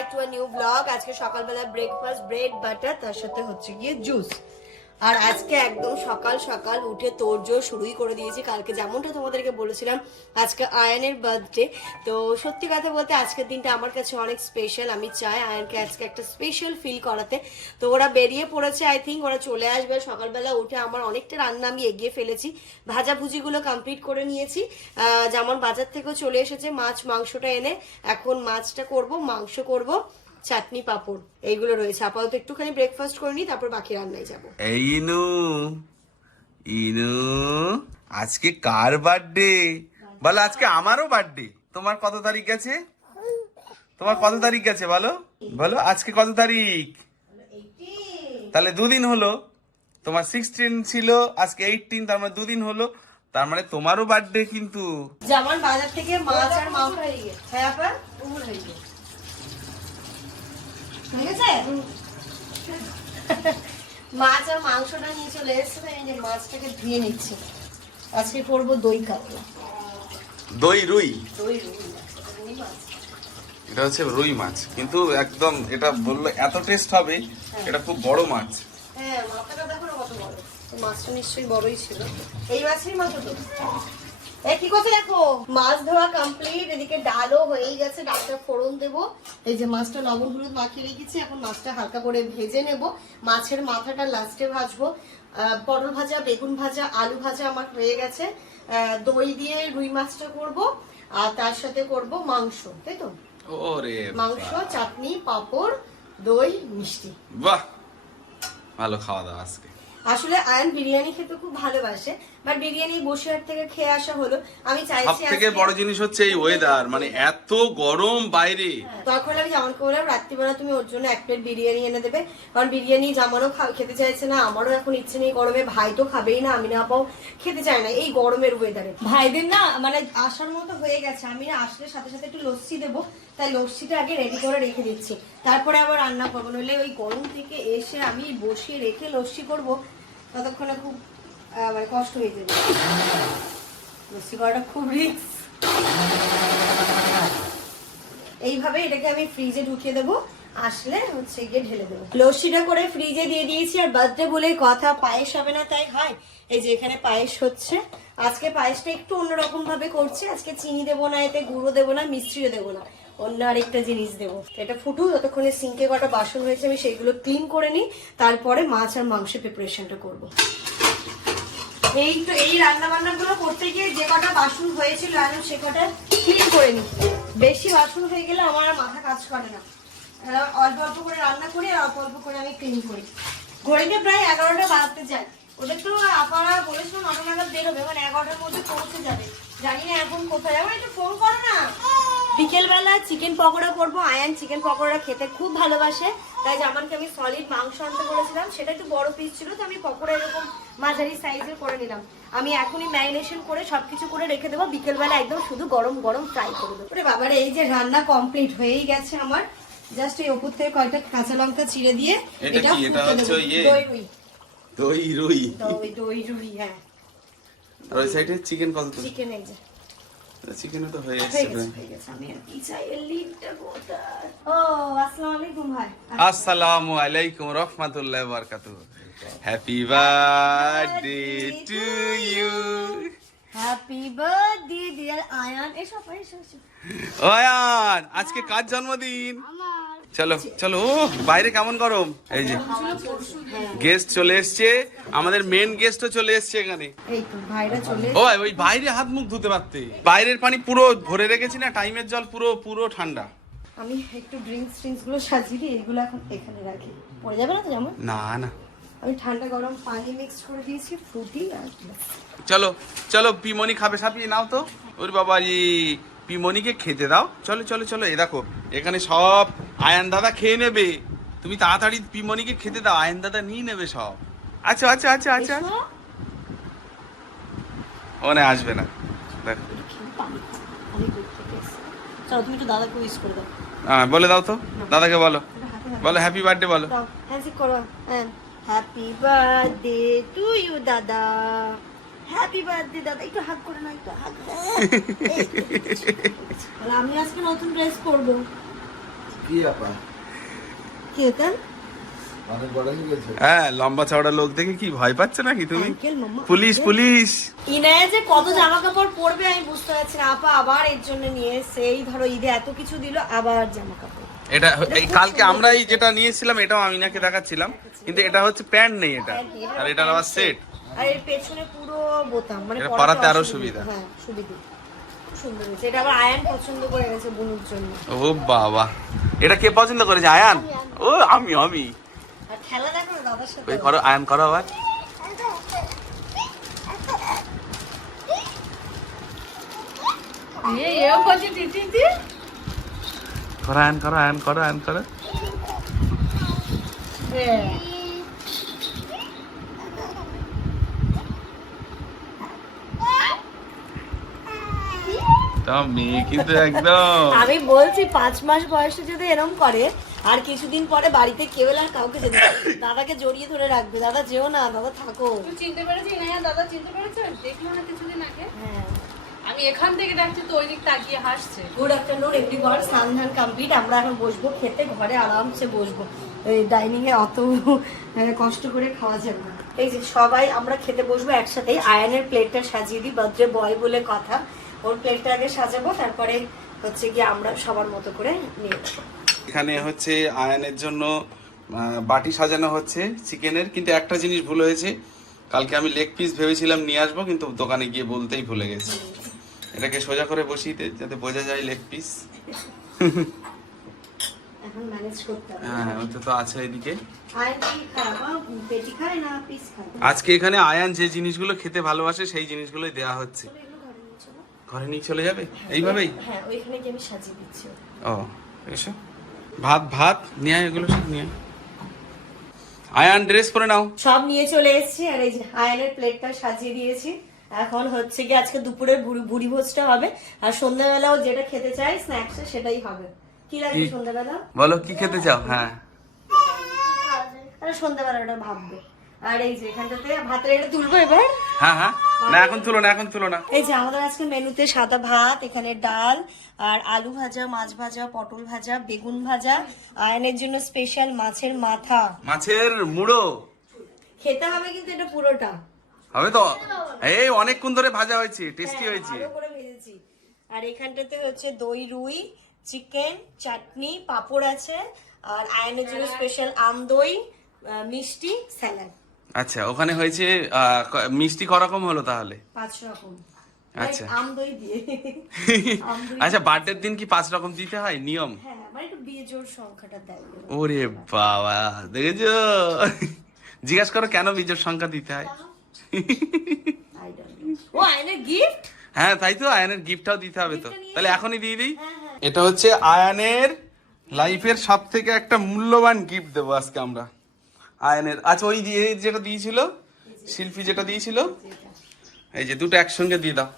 Back to a new blog. আজকে সকালবেলা breakfast bread butter, তার সাথে হচ্ছে গিয়ে জুস। আর আজকে একদম সকাল সকাল উঠে তোড়জোড় শুরুই করে দিয়েছি। কালকে যেমনটা তোমাদেরকে বলেছিলাম আজকে আয়ানের বার্থডে, তো সত্যি কথা বলতে আজকের দিনটা আমার কাছে অনেক স্পেশাল। আমি চাই আয়ানকে আজকে একটা স্পেশাল ফিল করাতে। তো ওরা বেরিয়ে পড়েছে, আই থিঙ্ক ওরা চলে আসবে। সকালবেলা উঠে আমার অনেকটা রান্না আমি এগিয়ে ফেলেছি, ভাজাভুজিগুলো কমপ্লিট করে নিয়েছি। যেমন বাজার থেকেও চলে এসেছে মাছ মাংসটা এনে, এখন মাছটা করব, মাংস করব, চাটনি পাপড় এইগুলো রয়েছে। আপাতত একটুখানি ব্রেকফাস্ট করে নি, তারপর বাকি রান্নায় যাবো। এই ইনু ইনু আজকে কার বার্থডে? বলো আজকে আমারও বার্থডে। তোমার কত তারিখ গেছে? তোমার কত তারিখ গেছে বলো? বলো আজকে কত তারিখ? তাহলে দুদিন হলো। তোমার 16 ছিল, আজকে 18, তার মানে দুদিন হলো। তার মানে তোমারও বার্থডে কিন্তু। যেমন বাজার থেকে মাছ আর মাংস হয়ে গেছে। হ্যাঁ আপা, উমর হয়ে গেছে। হয়ে গেছে? মাছ আর মাংসটা নিয়ে চলে এসেছে, এই যে মাছটাকে ধুয়ে নিচ্ছে। আজকে করবো দই কাতলা। দই রুই, দই রুই মাছ। এটা হচ্ছে রুই মাছ, কিন্তু একদম এটা বললো এত টেস্ট হবে। এটা খুব বড় মাছ। হ্যাঁ, মাথাটা দেখো না কত বড়। মাছটা নিশ্চয়ই বড়ই ছিল। এই মাছেরই মাথা তো। কি কথা দেখো, মাছ ধোয়া কমপ্লিট, এদিকে ডালও হয়েই গেছে। ডালটা ফোড়ন দেবো। এই যে মাছটা লবণ হলুদ মাখিয়ে রেখেছি, এখন মাছটা হালকা করে ভেজে নেব। মাছের মাথাটা লাস্টে ভাজবো। পটল ভাজা, বেগুন ভাজা, আলু ভাজা আমার হয়ে গেছে। দই দিয়ে রুই মাছটা করব, আর তার সাথে করব মাংস, তাই তো? ওরে মাংস, চাটনি, পাঁপড়, দই, মিষ্টি। বাহ, ভালো খাওয়া দাওয়া আজকে। আসলে আয়ন বিরিয়ানি খেতে খুব ভালোবাসে, বাট বিরিয়ানি বসিরহাট থেকে খেয়ে আসা হলো। আমি চাইছি সব থেকে বড় জিনিস হচ্ছে এই ওয়েদার, মানে এত গরম বাইরে। তখন আমি জামানকে বললাম রাত্রিবেলা তুমি ওর জন্য এক প্লেট বিরিয়ানি এনে দেবে, কারণ বিরিয়ানি জামানও খেতে চাইছে না, আমারও এখন ইচ্ছে নেই গরমে। ভাই তো খাবেই না, আমি না পাও খেতে চাই না এই গরমের ওয়েদারে। ভাইদের না মানে আসার মতো হয়ে গেছে। আমি না আসলে সাথে সাথে একটু লস্যি দেবো, তাই লস্যিটা আগে রেডি করে রেখে দিচ্ছি, তারপরে আবার রান্না করবো। নইলে ওই গরম থেকে এসে আমি বসিয়ে রেখে লস্যি করবো, ততক্ষণে খুব মানে কষ্ট হয়ে যাবে। লস্যি করাটা খুব রিস্ক। এইভাবে এটাকে আমি ফ্রিজে ঢুকিয়ে দেবো, আসলে হচ্ছে গিয়ে ঢেলে দেবো। লস্যিটা করে ফ্রিজে দিয়ে দিয়েছি। আর বার্থডে বলে কথা, পায়েস হবে না তাই হয়। এই যে এখানে পায়েস হচ্ছে। আজকে পায়েসটা একটু অন্যরকম ভাবে করছে। আজকে চিনি দেবো না, এতে গুঁড়ো দেবো না, মিষ্টিও দেবো না, অন্য আরেকটা জিনিস দেবো। এটা ফুটুক, ততক্ষণে সিঙ্কে কটা বাসন হয়েছে আমি সেইগুলো ক্লিন করে নিই, তারপরে মাছ আর মাংসের প্রিপারেশনটা করবো। এই রান্না বান্না গুলো করতে গিয়ে যে কটা বাসন হয়েছিল আমি সে কটা ক্লিন করে নিই। বেশি বাসন হয়ে গেলে আমার আর মাথা কাজ করে না। অল্প অল্প করে রান্না করি আর অল্প অল্প করে আমি ক্লিন করি। ঘড়িতে প্রায় 11টা বাজতে যায়। ওদের তো আপনারা বলেছিল 9টা নাগাদ বেরোবে, মানে 11টার মধ্যে পৌঁছে যাবে। জানি না এখন কোথায় যাবো, একটু ফোন করো না। বিকেলবেলা চিকেন পকোড়া করবো। আয়ান চিকেন পকোড়া খেতে খুব ভালোবাসে, তাই জামানকে আমি সলিড মাংস আনতে বলেছিলাম। সেটা একটু বড় পিস ছিল, তো আমি পকোড়া এরকম মাঝারি সাইজের করে নিলাম। আমি এখনই ম্যারিনেশন করে সবকিছু করে রেখে দেবো, বিকেলবেলা একদম শুধু গরম গরম ফ্রাই করে দেবো। ওরে বাবারে, এই যে রান্না কমপ্লিট হয়েই গেছে আমার। জাস্ট এই উপর থেকে কয়েকটা কাঁচা লঙ্কা চিড়ে দিয়ে এটা হচ্ছে দই রুই। দই রুই, দই রুই, হ্যাঁ। আর ওই সাইডে চিকেন কত? চিকেন এই যে চিকেন তো হয়ে হয়ে গেছে। গেছে। আমি আর কি চাই, এর লিডটা কোথায়? ও আসসালামু আলাইকুম ভাই। আসসালামু আলাইকুম রাহমাতুল্লাহি ওয়া বারাকাতুহু। Happy birthday to you. Happy birthday dear Ayan. এসো এসো এসো। আয়ান, আজকে কার জন্মদিন? চলো চলো। ও বাইরে কেমন গরম। এই যে গেস্ট চলে এসছে, আমাদের মেন গেস্টও চলে এসছে এখানে। এই তো ভাইরা চলে। ও ওই বাইরে হাত মুখ ধুতে পারতে, বাইরের পানি পুরো ভরে রেখেছি না, টাইমের জল পুরো পুরো ঠান্ডা। আমি একটু ড্রিঙ্কস গুলো সাজিয়ে দিই, এগুলো এখন এখানে রাখি, পড়ে যাবে না তো যেমন। না না, আমি ঠান্ডা গরম পানি মিক্স করে দিয়েছি, ফ্রুটি আর চলো চলো, পিমনি খাবে, সাপিয়ে নাও তো। ওর বাবা, পিমনিকে খেতে দাও। চলো চলো চলো। এই দেখো এখানে সব আয়ান দাদা খেয়ে নেবে, তুমি তাড়াতাড়ি পিমনিকে খেতে দাও, আয়ান দাদা নিয়ে নেবে সব। আচ্ছা আচ্ছা আচ্ছা আচ্ছা, ওনে আসবে না দেখো। চলো তুমি একটু দাদাকে উইশ করে দাও। হ্যাঁ বলে দাও তো, দাদাকে বলো, বলো হ্যাপি বার্থডে বলো। হ্যান্ডশেক করো। হ্যাপি বার্থডে টু ইউ দাদা। হ্যাপি বার্থডে দাদা। একটু হাগ করে না, একটু হাগ। আমি আজকে নতুন ড্রেস পরবো। কি ব্যাপার? কি এটা? অনেক বড় হয়ে গেছে। হ্যাঁ, লম্বা চওড়া লোক দেখে কি ভয় পাচ্ছ নাকি তুমি? আঙ্কেল, মাম্মা, পুলিশ আঙ্কেল। পুলিশ। ইনায়া যে কত জামা কাপড় পরবে আমি বুঝতে পারছি না। আপা আবার এর জন্য নিয়ে এসছে। এই ধরো ঈদে এত কিছু দিল, আবার জামা কাপড়। এটা এই কালকে আমরা এই যেটা নিয়েছিলাম এটাও আমিনাকে দেখাচ্ছিলাম, কিন্তু এটা হচ্ছে প্যান্ট নেই এটা, আর এটা আবার সেট। আর এর পেছনে পুরো বোতাম, মানে এটা পরাতে পরাতে আরো অসুবিধা। সুবিধা। হ্যাঁ, সুবিধা। খুব সুন্দর হয়েছে। এটা আবার আয়ান পছন্দ করে গেছে বুনুর জন্য। ও বাবা, এটা কে পছন্দ করেছে? আয়ান? ও আমি। আর খেলা দেখো না দাদার সাথে। ওই করো আয়ান, করো আবার। করো আয়ান করো। হ্যাঁ। তো মেয়ে কিন্তু একদম আমি বলছি 5 মাস বয়সে যদি এরকম করে, আর কিছুদিন পরে বাড়িতে কেউ এলে আর কাউকে যেতে দেবে না। দাদাকে জড়িয়ে ধরে রাখবে, দাদা যেও না, দাদা থাকো। তুই চিনতে পেরেছিস না? দাদা চিনতে পেরেছে, দেখলো না কিছুদিন আগে। হ্যাঁ। আমি এখান থেকে ডাকছি তো ওই দিক তাকিয়ে হাসছে। গুড আফটারনুন এভরিওয়ান, স্নান ধান কমপ্লিট। আমরা এখন বসবো খেতে, ঘরে আরামসে বসবো। এই ডাইনিং এ অত কষ্ট করে খাওয়া যাবে না। এই যে সবাই আমরা খেতে বসবো একসাথে। আয়ানের প্লেটটা সাজিয়ে দিই, বার্থডে বয় বলে কথা। ওর প্লেটটা আগে সাজাবো, তারপরে হচ্ছে গিয়ে আমরা সবার মতো করে নিয়ে নেবো। এখানে হচ্ছে আয়ানের জন্য বাটি সাজানো হচ্ছে চিকেনের, কিন্তু একটা জিনিস ভুল হয়েছে। কালকে আমি লেগ পিস ভেবেছিলাম নিয়ে আসবো, কিন্তু দোকানে গিয়ে বলতেই ভুলে গেছি। এটাকে সোজা করে বসিয়ে দে যাতে বোঝা যায় লেগ পিস। এখন ম্যানেজ করতে হবে। হ্যাঁ, ওটা তো আছে এদিকে। আয়ান কি খায়? পেটি খায় না পিস খায়? আজকে এখানে আয়ান যে জিনিসগুলো খেতে ভালোবাসে সেই জিনিসগুলোই দেওয়া হচ্ছে। চলো, এগুলো ঘরে নিয়ে চলো। ঘরে নিয়ে চলে যাবে এইভাবেই? হ্যাঁ, ওইখানে গিয়ে আমি সাজিয়ে দিচ্ছি। ও এসো, ভাত নিয়ে আয়, এগুলো সব নিয়ে আয়। আয়ান ড্রেস পরে নাও। সব নিয়ে চলে এসেছি, আর এই যে আয়নের প্লেটটা সাজিয়ে দিয়েছি। এখন হচ্ছে কি আজকে দুপুরের বুড়ি ভোজটা হবে, আর সন্ধ্যাবেলাও যেটা খেতে চাই স্ন্যাক্সে সেটাই হবে। কি লাগবে কি? সন্ধ্যাবেলা? বলো কি খেতে চাও? হ্যাঁ, আরে সন্ধ্যাবেলা ওটা ভাববে। আর এই যে এখানটাতে ভাতের এটা তুলবো এবার। হ্যাঁ, না এখন তুলো না। এই যে আমাদের আজকে মেনুতে সাদা ভাত, এখানে ডাল, আর আলু ভাজা, মাছ ভাজা, পটল ভাজা, বেগুন ভাজা, আয়নের জন্য স্পেশাল মাছের মাথা। মাছের মুড়ো খেতে হবে কিন্তু এটা পুরোটা। হবে তো? এই অনেকক্ষণ ধরে ভাজা হয়েছে, টেস্টি হ্যাঁ, হয়েছে। ভালো করে ভেজেছি। আর এখানটাতে হচ্ছে দই রুই, চিকেন, চাটনি, পাঁপড় আছে, আর আয়নের জন্য স্পেশাল আম দই, মিষ্টি, স্যালাড। আচ্ছা, ওখানে হয়েছে মিষ্টি ক রকম হলো তাহলে? 5 রকম। আচ্ছা। আম দই দিয়ে। আম দই। আচ্ছা, বার্থডের দিন কি 5 রকম দিতে হয় নিয়ম? হ্যাঁ, মানে একটু বিজোড় সংখ্যাটা দেয়। ওরে বাবা, দেখেছো? জিজ্ঞাসা করো কেন বিজোড় সংখ্যা দিতে হয়। I don't know. ও আয়নের গিফট? হ্যাঁ, তাই তো, আয়ানের গিফটটাও দিতে হবে তো। গিফটটা নিয়ে তাহলে এখনই দিয়ে দিই। হ্যাঁ, হ্যাঁ। এটা হচ্ছে আয়ানের লাইফের সব থেকে একটা মূল্যবান গিফট দেবো আজকে আমরা আয়ানের। আচ্ছা, ওই দিয়ে যেটা দিয়েছিল শিল্পী, যেটা দিয়েছিল, এই যে দুটো একসঙ্গে দিয়ে দাও।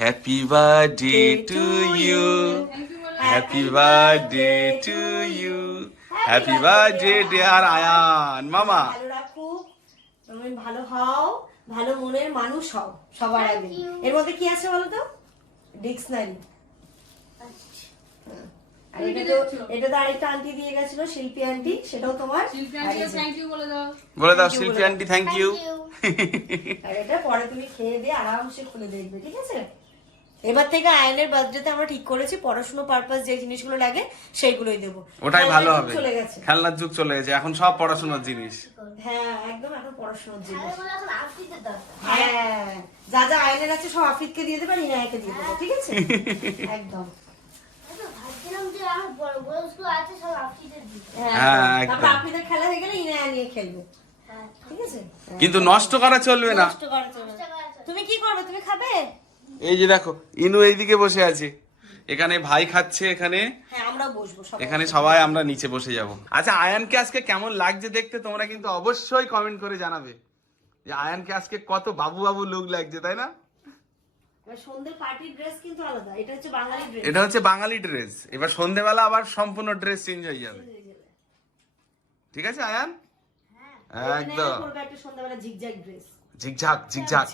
Happy birthday to you, happy birthday to you, happy birthday dear Ayan মামা। ভালো রাখো, তুমি ভালো হও, ভালো মনের মানুষ হও সবার আগে। এর মধ্যে কি আছে বলো তো? ডিকশনারি। আর এটা তো আরেকটা আন্টি দিয়ে গেছিল, শিল্পী আন্টি, সেটাও তোমার। শিল্পী আর আন্টিকে এই যে- থ্যাংক ইউ বলে দাও। বলে দাও শিল্পী আন্টি থ্যাংক ইউ। আর এটা পরে তুমি খেয়ে দিয়ে আরামসে খুলে দেখবে, ঠিক আছে? এবার থেকে আয়নের বার্থডেতে আমরা ঠিক করেছি পড়াশোনা পারপাস যে জিনিসগুলো লাগে সেইগুলোই দেবো। ওটাই ভালো খেলনার যুগ হবে। চলে গেছে। খেলনার যুগ চলে গেছে, এখন সব পড়াশোনার জিনিস। হ্যাঁ, একদম এখন পড়াশোনার জিনিস। হ্যাঁ, যা যা আয়নের আছে সব আফ্রিদকে দিয়ে দেবে, ইনায়াকে দিয়ে দেবে, ঠিক আছে? একদম। হ্যাঁ, হ্যাঁ, একদম। তারপর আফ্রিদের খেলা হয়ে গেলে ইনায়া নিয়ে খেলবে, ঠিক আছে? কিন্তু নষ্ট করা চলবে না। কষ্ট করা চলবে না। তুমি কি করবে? তুমি খাবে? এই যে দেখো, ইনু এইদিকে বসে আছে, এখানে ভাই খাচ্ছে, এখানে হ্যাঁ, আমরাও বসবো সবাই। এখানে সবাই আমরা নিচে বসে যাব। আচ্ছা, আয়ানকে আজকে কেমন লাগছে দেখতে তোমরা কিন্তু অবশ্যই কমেন্ট করে জানাবে যে আয়ানকে আজকে কত বাবু বাবু লুক লাগছে, তাই না? এবার সন্ধ্যে পার্টির ড্রেস কিন্তু আলাদা, এটা হচ্ছে বাঙালি ড্রেস। এটা হচ্ছে বাঙালি ড্রেস। এবার সন্ধেবেলা আবার সম্পূর্ণ ড্রেস চেঞ্জ হয়ে যাবে, ঠিক আছে আয়ান? একদম। করবে একটা সন্ধ্যাবেলা জিগজ্যাগ ড্রেস। ঝিকঝাক ঝিকঝাক।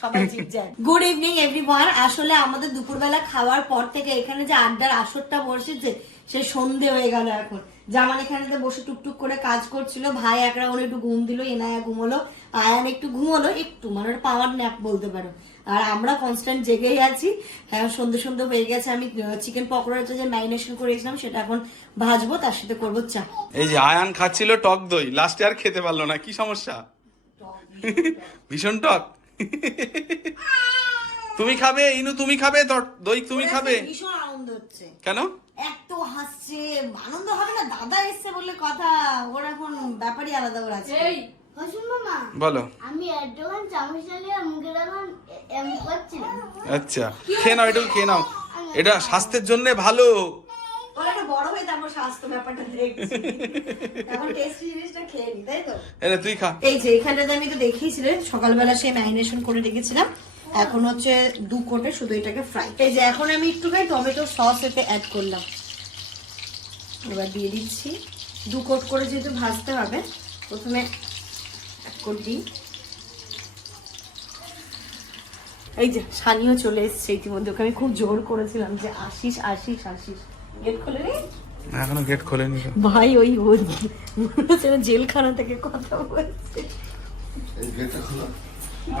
সবাই ঝিকঝাক। Good evening everyone. আসলে আমাদের দুপুরবেলা খাওয়ার পর থেকে এখানে যে আড্ডার আসরটা বসেছে সে সন্ধে হয়ে গেল এখন। জামান এখানেতে বসে টুকটুক করে কাজ করছিল, ভাই এক রাউন্ড একটু ঘুম দিল, এনায়া ঘুমোলো, আয়ান একটু ঘুমোলো, একটু মানে পাওয়ার ন্যাপ বলতে পারো। আর আমরা কনস্ট্যান্ট জেগেই আছি। হ্যাঁ, সন্ধে সন্ধে হয়ে গেছে। আমি চিকেন পকোড়াটা যে ম্যারিনেশন করেছিলাম সেটা এখন ভাজবো, তার সাথে করবো চা। এই যে আয়ান খাচ্ছিল টক দই, লাস্টে আর খেতে পারলো না, কি সমস্যা? ভীষণ টক। তুমি খাবে ইনু, তুমি খাবে দই, তুমি খাবে? ভীষণ আনন্দ হচ্ছে। কেন? এত হাসছে, আনন্দ হবে না? দাদা এসছে বলে কথা, ওর এখন ব্যাপারই আলাদা। ওর আছে এই বলো। আমি একদম চামচ লাগিয়ে মুখে লাগান এমন করছিলাম। আচ্ছা, খেয়ে নাও, একটু খেয়ে নাও, এটা স্বাস্থ্যের জন্য ভালো। ওরা একটু বড় হয়ে তারপর স্বাস্থ্য ব্যাপারটা দেখছি, এখন টেস্টি জিনিসটা খেয়ে নি, তাই তো? এনে তুই খা। এই যে এখানটাতে আমি তো দেখিয়েছিলে সকালবেলা সে ম্যারিনেশন করে রেখেছিলাম, এখন হচ্ছে 2 কোটে শুধু এটাকে ফ্রাই। এই যে এখন আমি একটুখানি টমেটো সস এতে অ্যাড করলাম, এবার দিয়ে দিচ্ছি 2 কোট করে, যেহেতু ভাজতে হবে প্রথমে 1 কোট দিই। এই যে সানিও চলে এসছে ইতিমধ্যে, ওকে আমি খুব জোর করেছিলাম যে আসিস আসিস আসিস। গেট খোলে নি এখনো গেট খোলেনি ভাই, ওই জেলখানা থেকে কথা বলছে। এই গেটটা খোলা।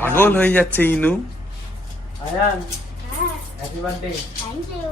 পাগল হয়ে যাচ্ছে ইনু। Ayan happy birthday. Thank you.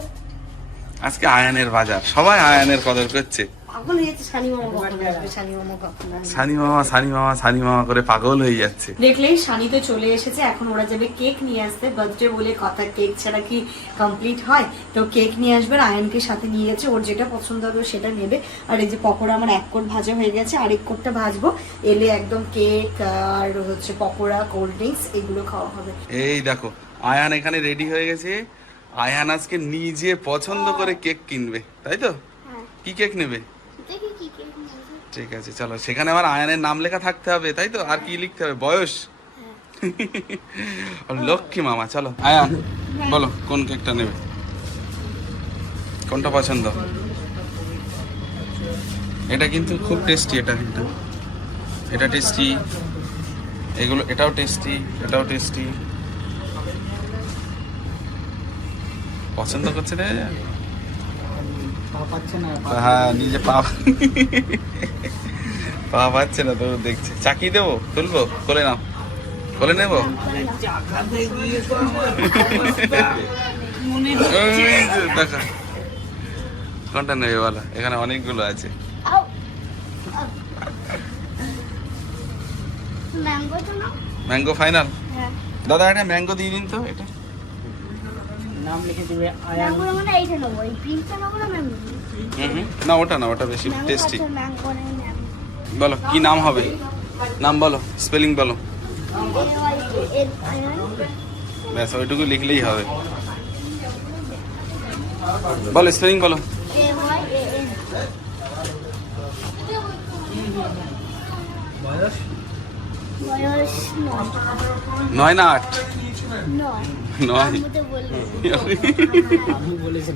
আজকে আয়ানের বাজার, সবাই আয়ানের কদর করছে। পাগল হয়ে যাচ্ছে সানি মামা কখন আসবে, সানি মামা কখন আসবে। সানি মামা সানি মামা সানি মামা করে পাগল হয়ে যাচ্ছে। দেখলেই সানি তো চলে এসেছে, এখন ওরা যাবে কেক নিয়ে আসতে। বার্থডে বলে কথা, কেক ছাড়া কি কমপ্লিট হয়? তো কেক নিয়ে আসবে, আয়নকে সাথে নিয়ে গেছে, ওর যেটা পছন্দ হবে সেটা নেবে। আর এই যে পকোড়া আমার 1 কোট ভাজা হয়ে গেছে, আরেক কোটটা ভাজবো, এলে একদম কেক আর হচ্ছে পকোড়া, কোল্ড ড্রিঙ্কস এগুলো খাওয়া হবে। এই দেখো আয়ান এখানে রেডি হয়ে গেছে। আয়ান আজকে নিজে পছন্দ করে কেক কিনবে, তাই তো? কি কেক নেবে? দেখি কি কেক নিয়েছে। ঠিক আছে, চলো। সেখানে আমার আয়ানের নাম লেখা থাকতে হবে, তাই তো? আর কি লিখতে হবে? বয়স। লক্ষ্মী মামা। চলো আয়ান বলো কোন কেকটা নেবে, কোনটা পছন্দ? এটা কিন্তু খুব টেস্টি, এটা টেস্টি, এগুলো এটাও টেস্টি, এটাও টেস্টি। পছন্দ করছে না? পাচ্ছে না। হ্যাঁ, নিজে পা পাচ্ছে না তো, দেখছে। চাকি দেবো, তুলবো, কোলে নাও, কোলে নেবো। দেখা কোনটা নেবে বলো, এখানে অনেকগুলো আছে। আও ম্যাঙ্গো তো না? Mango final? হ্যাঁ, দাদা একটা ম্যাঙ্গো দিয়ে দিন তো। এটা নাম লিখে দিবে আয়ান। ম্যাঙ্গো মানে এইটা নেবো, এই পিঙ্কটা নেবো না ম্যাঙ্গো? না ওটা না, ওটা বেশি ম্যাঙ্গো টেস্টি। আছে, ম্যাঙ্গো নেই, ম্যাঙ্গো। বলো কি নাম হবে, নাম বলো, স্পেলিং বলো। ব্যাস ওইটুকু লিখলেই হবে। বলো স্পেলিং বলো। বয়স বয়স 9 না 8? 9। 9। আমি বলেছি।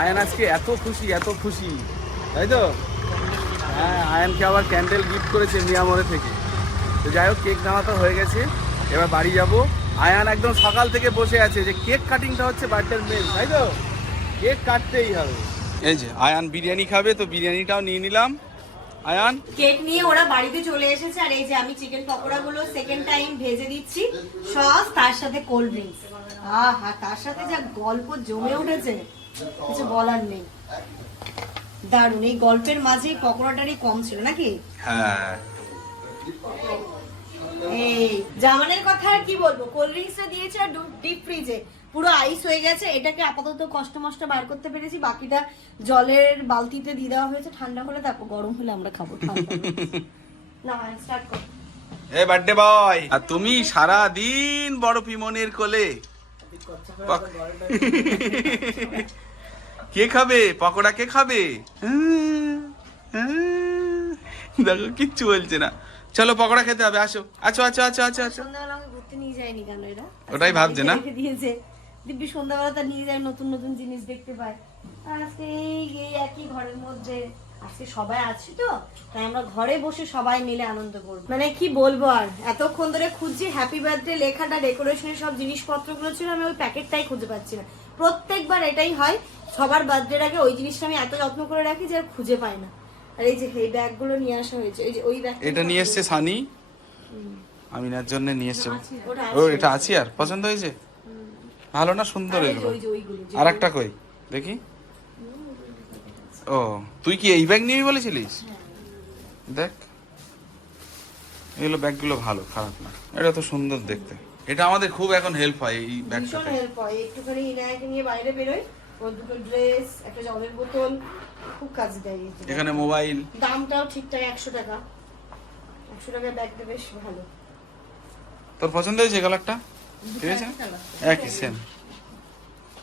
আয়ান আজকে এত খুশি, তাই তো? হ্যাঁ, আয়ানকে আবার ক্যান্ডেল গিফট করেছে মিয়ামরে থেকে। তো যাই হোক, কেক নামাতে হয়ে গেছে, এবার বাড়ি যাব। আয়ান একদম সকাল থেকে বসে আছে যে কেক কাটিংটা হচ্ছে বার্থডের মেন, তাই তো? কেক কাটতেই হবে। এই যে আয়ান বিরিয়ানি খাবে, তো বিরিয়ানিটাও নিয়ে নিলাম। আয়ান কেক নিয়ে ওরা বাড়িতে চলে এসেছে, আর এই যে আমি চিকেন পকোড়া গুলো সেকেন্ড টাইম ভেজে দিচ্ছি, সস তার সাথে কোল্ড ড্রিঙ্কস। আহা, তার সাথে যা গল্প জমে উঠেছে কিছু বলার নেই। দারুণ, এই গল্পের মাঝে পকোড়াটারই কম ছিল নাকি? হ্যাঁ, এই জামানের কথা আর কি বলবো, কোল্ড ড্রিঙ্কসটা দিয়েছে আর ডিপ ফ্রিজে পুরো আইস হয়ে গেছে। এটাকে আপাতত কষ্ট মষ্ট বার করতে পেরেছি, বাকিটা জলের বালতিতে দিয়ে দেওয়া হয়েছে, ঠান্ডা হলে তারপর গরম হলে আমরা খাবো। ঠান্ডা না, স্টার্ট কর। এ বার্থডে বয়, আর তুমি সারা দিন বড় পিমনের কোলে। কে খাবে পকোড়া, কে খাবে? দেখো কিচ্ছু বলছে না। চলো পকোড়া খেতে হবে, আসো। আচ্ছা আচ্ছা আচ্ছা আচ্ছা আচ্ছা। সন্ধ্যাবেলা আমাকে ঘুরতে নিয়ে যায়নি কেন এরা? ওটাই ভাবছে না? রেখে দিয়েছে দিব্যি, সন্ধ্যাবেলা তা নিয়ে যায়, নতুন নতুন জিনিস দেখতে পায়। আর আজকে এই একই ঘরের মধ্যে আজকে সবাই আছি তো, তাই আমরা ঘরে বসে সবাই মিলে আনন্দ করবো। মানে কি বলবো আর, এতক্ষণ ধরে খুঁজছি হ্যাপি বার্থডে লেখাটা, ডেকোরেশনের সব জিনিসপত্রগুলো ছিল, আমি ওই প্যাকেটটাই খুঁজে পাচ্ছি না। প্রত্যেকবার এটাই হয়, সবার বার্থডের আগে ওই জিনিসটা আমি এত যত্ন করে রাখি যে আর খুঁজে পাই না। আর এই যে এই ব্যাগগুলো নিয়ে আসা হয়েছে, এই যে ওই ব্যাগ এটা নিয়ে এসছে সানি, আমিনার জন্য নিয়ে এসছে। ও এটা আছে, আর পছন্দ হয়েছে? ভালো না, সুন্দর এগুলো। আর একটা কই দেখি। ও তুই কি এই ব্যাগ নিবি বলেছিলিস? দেখ এগুলো ব্যাগগুলো ভালো, খারাপ না, এটা তো সুন্দর দেখতে। এটা আমাদের খুব এখন হেল্প হয় এই ব্যাগটাতে। ভীষণ হেল্প হয়, একটুখানি ইনায়াকে নিয়ে বাইরে বেরোই, ওর দুটো ড্রেস, একটা জলের বোতল, খুব কাজে দেয়। এখানে মোবাইল, দামটাও ঠিকঠাক 100 টাকা। 100 টাকার ব্যাগটা বেশ ভালো। তোর পছন্দ হয়েছে কালারটা? ঠিক আছে, একই সেম।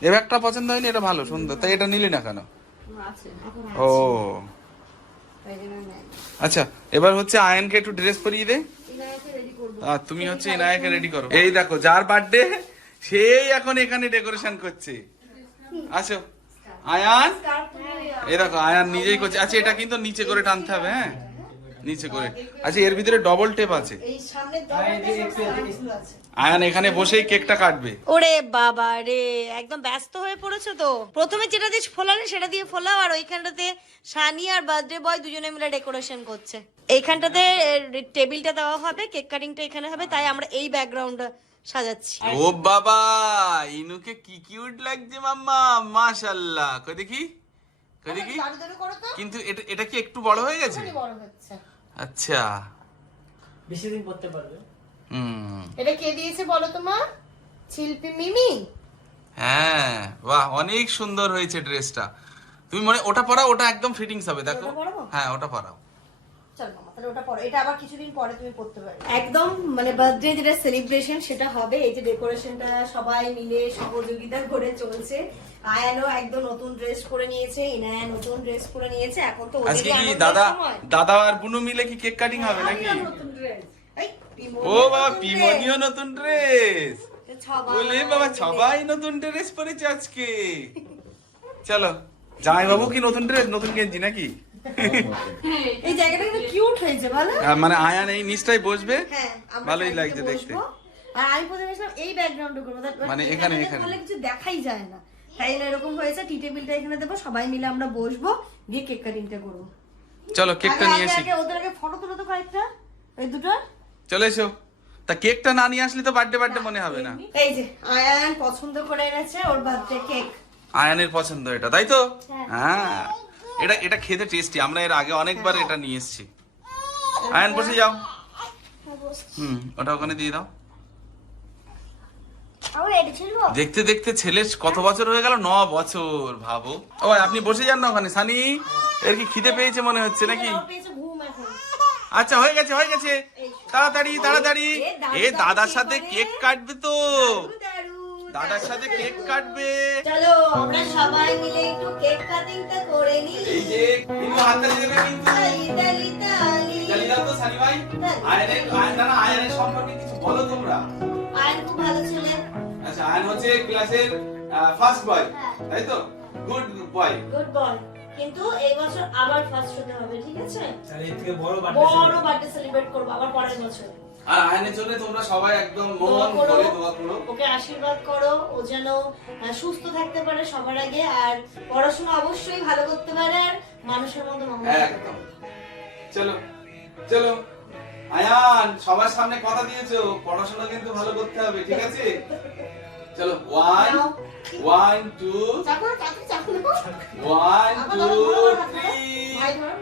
এই ব্যাগটা পছন্দ হয়নি, এটা ভালো সুন্দর, তাই এটা নিলি না কেন? ও আচ্ছা, এবার হচ্ছে আয়নকে একটু ড্রেস পরিয়ে দে, আর তুমি হচ্ছে ইনায়াকে রেডি করো। এই দেখো যার বার্থডে সেই এখন এখানে ডেকোরেশন করছে। আসো আয়ান, এই দেখো আয়ান নিজেই করছে। আচ্ছা এটা কিন্তু নিচে করে টানতে হবে, হ্যাঁ নিচে করে। আচ্ছা এর ভিতরে ডবল টেপ আছে। এই সামনে ডবল আছে। আয়ান এখানে বসেই কেকটা কাটবে। ওরে বাবা রে, একদম ব্যস্ত হয়ে পড়েছো তো। প্রথমে যেটা দিয়ে ফোলালে সেটা দিয়ে ফোলাও, আর ওইখানটাতে সানি আর বার্থডে বয় দুজনে মিলে ডেকোরেশন করছে। এইখানটাতে টেবিলটা দেওয়া হবে, কেক কাটিংটা এখানে হবে, তাই আমরা এই ব্যাকগ্রাউন্ড সাজাচ্ছি। ও বাবা, ইনুকে কি কিউট লাগছে মাম্মা, মাশাআল্লাহ। কই দেখি, কই দেখি। কিন্তু এটা এটা কি একটু বড় হয়ে গেছে? বড় হচ্ছে। আচ্ছা, বেশি দিন পড়তে পারবে। এটা কে দিয়েছে বলো তো মা? শিল্পী মিমি। হ্যাঁ বাহ, অনেক সুন্দর হয়েছে ড্রেসটা। তুমি মনে ওটা পরাও, ওটা একদম ফিটিংস হবে, দেখো। হ্যাঁ ওটা পরাও। চল মামা, তাহলে ওটা পরো, এটা আবার কিছুদিন পরে তুমি পড়তে পারবে। একদম মানে বার্থডে যেটা সেলিব্রেশন সেটা হবে। এই যে ডেকোরেশনটা সবাই মিলে সহযোগিতা করে চলছে। আয়ানও একদম নতুন ড্রেস পরে নিয়েছে, ইনায়া নতুন ড্রেস পরে নিয়েছে। এখন তো আজকে কি দাদা আর বুনু মিলে কি কেক কাটিং হবে নাকি? নতুন ড্রেস। ও বাবা, পিমনিও নতুন ড্রেস। বলে বাবা সবাই নতুন ড্রেস পরেছে আজকে। চলো জামাই বাবু কি নতুন ড্রেস, নতুন গেঞ্জি নাকি? এই জায়গাটা কিন্তু কিউট হয়েছে বলো। মানে আয়ান এই নিচটাই বসবে, হ্যাঁ, আমরা ভালোই সাইডে লাগছে দেখতে। বসবো। আর আমি প্রথমে ভেবেছিলাম এই ব্যাকগ্রাউন্ডে করবো, মানে এখানে তাহলে কিছু দেখাই যায় না, তাই না এরকম হয়েছে। টি টেবিলটা এখানে দেবো, সবাই মিলে আমরা বসবো, দিয়ে কেক কাটিংটা করবো। চলো কেকটা নিয়ে আসি। ওদের আগে ফটো তুলো তো কয়েকটা, ওই দুটো। চলে এসো। তা কেকটা না নিয়ে আসলে তো বার্থডে মনে হবে না। এই যে আয়ান পছন্দ করে এনেছে ওর বার্থডে কেক। আয়ানের পছন্দ এটা, তাই তো? হ্যাঁ, এটা এটা খেতে টেস্টি। আমরা এর আগে অনেকবার এটা নিয়ে এসেছি। আয়ান বসে যাও। ওটা ওখানে দিয়ে দাও। দেখতে দেখতে ছেলে কত বছর হয়ে গেল, 9 বছর, ভাবো। ও আপনি বসে যান না ওখানে। সানি এর কি খিদে পেয়েছে মনে হচ্ছে নাকি? আচ্ছা হয়ে গেছে, হয়ে গেছে। তাড়াতাড়ি তাড়াতাড়ি। এ দাদার সাথে কেক কাটবে তো, দাদার সাথে কেক কাটবে। চলো আমরা সবাই মিলে একটু কেক কাটিংটা করে নিই। এই যে কিন্তু হাতটা দেবে কিন্তু। ইতালি তালি। জানি না তো সানি ভাই। আয়নের সম্পর্কে কিছু বলো তোমরা। আয়ন খুব ভালো ছেলে। আচ্ছা আয়ন হচ্ছে ক্লাসের ফার্স্ট বয়, তাই তো? Good boy. Good boy. কিন্তু এই বছর আবার ফার্স্ট হতে হবে, ঠিক আছে? তাহলে এর থেকে বড় বার্থডে সেলিব্রেট করব আবার পরের বছর। আর আয়নের জন্য তোমরা সবাই একদম মন ভরে দোয়া করো। ওকে আশীর্বাদ করো, ও যেন সুস্থ থাকতে পারে সবার আগে, আর পড়াশোনা অবশ্যই ভালো করতে পারে, আর মানুষের মতো মঙ্গল একদম। চলো চলো আয়ান, সবার সামনে কথা দিয়েছো, পড়াশোনা কিন্তু ভালো করতে হবে, ঠিক আছে? চলো 1 1 2 চাকু চাকু চাকু 1 2 3 ভাই ধরো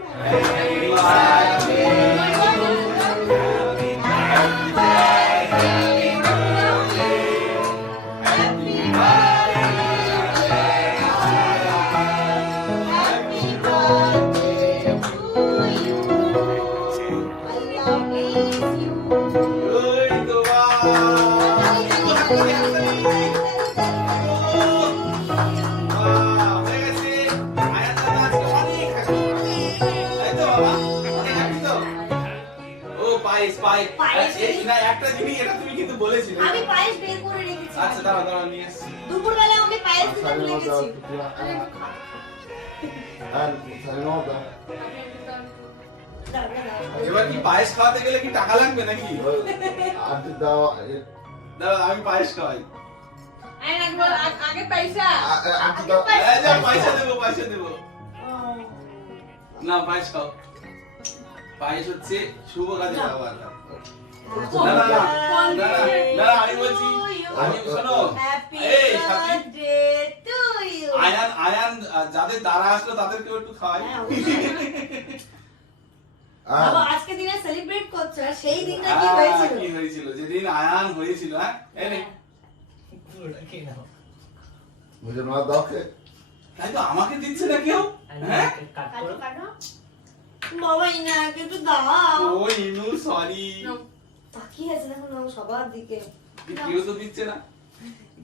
একটা জিনিস এটা তুমি কিন্তু বলেছিলে। আমি পায়েস বের করে রেখেছি। আচ্ছা দাঁড়াও দাঁড়াও নিয়ে আসছি। দুপুরবেলা আমি পায়েস দিতে ভুলে গেছি। আর তাহলে নাও দাও। এবার কি পায়েস খাওয়াতে গেলে কি টাকা লাগবে নাকি? আর দাও দাদা আমি পায়েস খাওয়াই। আয় একবার আগে পয়সা আর দাও। এই যা পয়সা দেবো। না পায়েস খাও। পায়েস হচ্ছে শুভ কাজে খাবার। না, আমি বলছি, আমি শোনো, হ্যাপি এই সাথী, বার্থডে টু ইউ। আয়ান যাদের দ্বারা আসলো তাদেরকে একটু খাওয়াই। আর বাবা আজকে দিনে সেলিব্রেট করছে আর সেই দিনটা কি হ্যাঁ, হয়েছিল? কি হয়েছিল যেদিন আয়ান হয়েছিল, হ্যাঁ এই নে। পুরোটা খেয়ে নাও। মুঝে না দাও কে? তাই তো আমাকে দিচ্ছে না কেউ, হ্যাঁ? কাট কাটো করো। কাটো বাবা ইনাকে একটু দাও। ও ইনু সরি, তাকিয়ে আছে দেখো না সবার দিকে। কেউ তো দিচ্ছে না।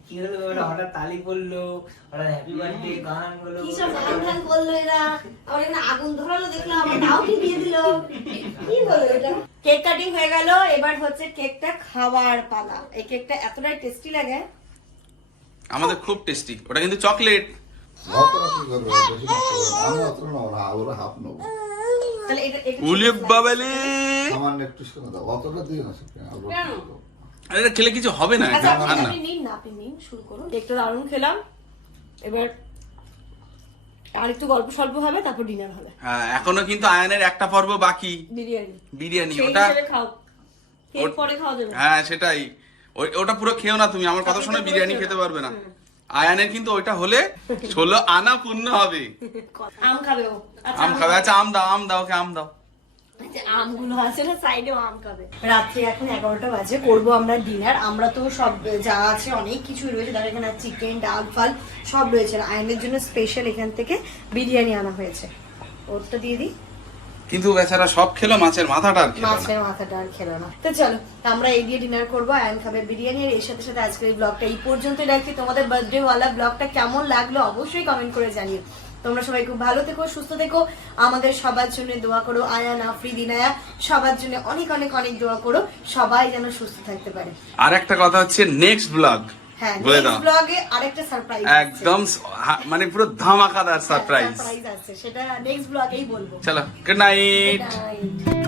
কি হলো ওরা হঠাৎ তালি পড়লো, ওরা হ্যাপি বার্থডে গান হলো। কি সব গান টান করলো এরা, আবার এখানে আগুন ধরালো দেখলাম, আমার দাওটি দিয়ে দিল। কি হলো এটা? কেক কাটিং হয়ে গেল, এবার হচ্ছে কেকটা খাওয়ার পালা। এই কেকটা এতটাই টেস্টি লাগে। আমাদের খুব টেস্টি, ওটা কিন্তু চকলেট। অতটা কি করবে? বেশি নষ্ট করবে না। আমি অতটা নেবো না, ওরা হাফ নেবো। তাহলে এটা উলি বাবালে, সামান্য একটু শোনা দাও, অতটা দিয়ে না সেটা। আরে এটা খেলে কিছু হবে না, আচ্ছা এটা খান না। আপনি নিন না, আপনি নিন, শুরু করুন। কেকটা দারুণ খেলাম, এবার আর একটু গল্প স্বল্প হবে, তারপর ডিনার হবে। হ্যাঁ, এখনো কিন্তু আয়ানের একটা পর্ব বাকি, বিরিয়ানি। সেই ওটা হিসেবে খাও, কেক পরে খাওয়া যাবে। হ্যাঁ সেটাই, ওটা পুরো খেও না তুমি, আমার কথা শুনে বিরিয়ানি খেতে পারবে না। আয়ানের কিন্তু ওইটা হলে 16 আনা পূর্ণ হবে। আম খাবে ও। আচ্ছা, আম খাবে, আচ্ছা আম দাও, ওকে আম দাও। আচ্ছা, আমগুলো আছে না সাইডে, আম খাবে। রাত্রি এখন 11টা বাজে, করবো আমরা ডিনার। আমরা তো সব যা আছে অনেক কিছু রয়েছে, তার এখানে চিকেন, ডাল ফাল সব রয়েছে। আর আয়নের জন্য স্পেশাল এখান থেকে বিরিয়ানি আনা হয়েছে, ওরটা দিয়ে দিই। কিন্তু বেচারা সব খেলো, মাছের মাথাটা আর খেলো না। মাছের মাথাটা আর খেলো না। তো চলো আমরা এই দিয়ে ডিনার করবো, আয়ন খাবে বিরিয়ানি। আর এর সাথে সাথে আজকের এই ব্লগটা এই পর্যন্তই রাখছি। তোমাদের বার্থডে ওয়ালা ব্লগটা কেমন লাগলো অবশ্যই কমেন্ট করে জানিও। তোমরা সবাই খুব ভালো থেকো, সুস্থ থেকো, আমাদের সবার জন্য দোয়া করো। আয়ান, আফরিন, ইনায়া সবার জন্য অনেক অনেক অনেক দোয়া করো, সবাই যেন সুস্থ থাকতে পারে। আর একটা কথা হচ্ছে, নেক্সট ব্লগ হ্যাঁ, বলে দাও। নেক্সট ব্লগে আরেকটা সারপ্রাইজ একদম মানে পুরো ধামাকাদার সারপ্রাইজ। আছে, সেটা নেক্সট ব্লগেই বলবো। চলো, গুড নাইট। Good night.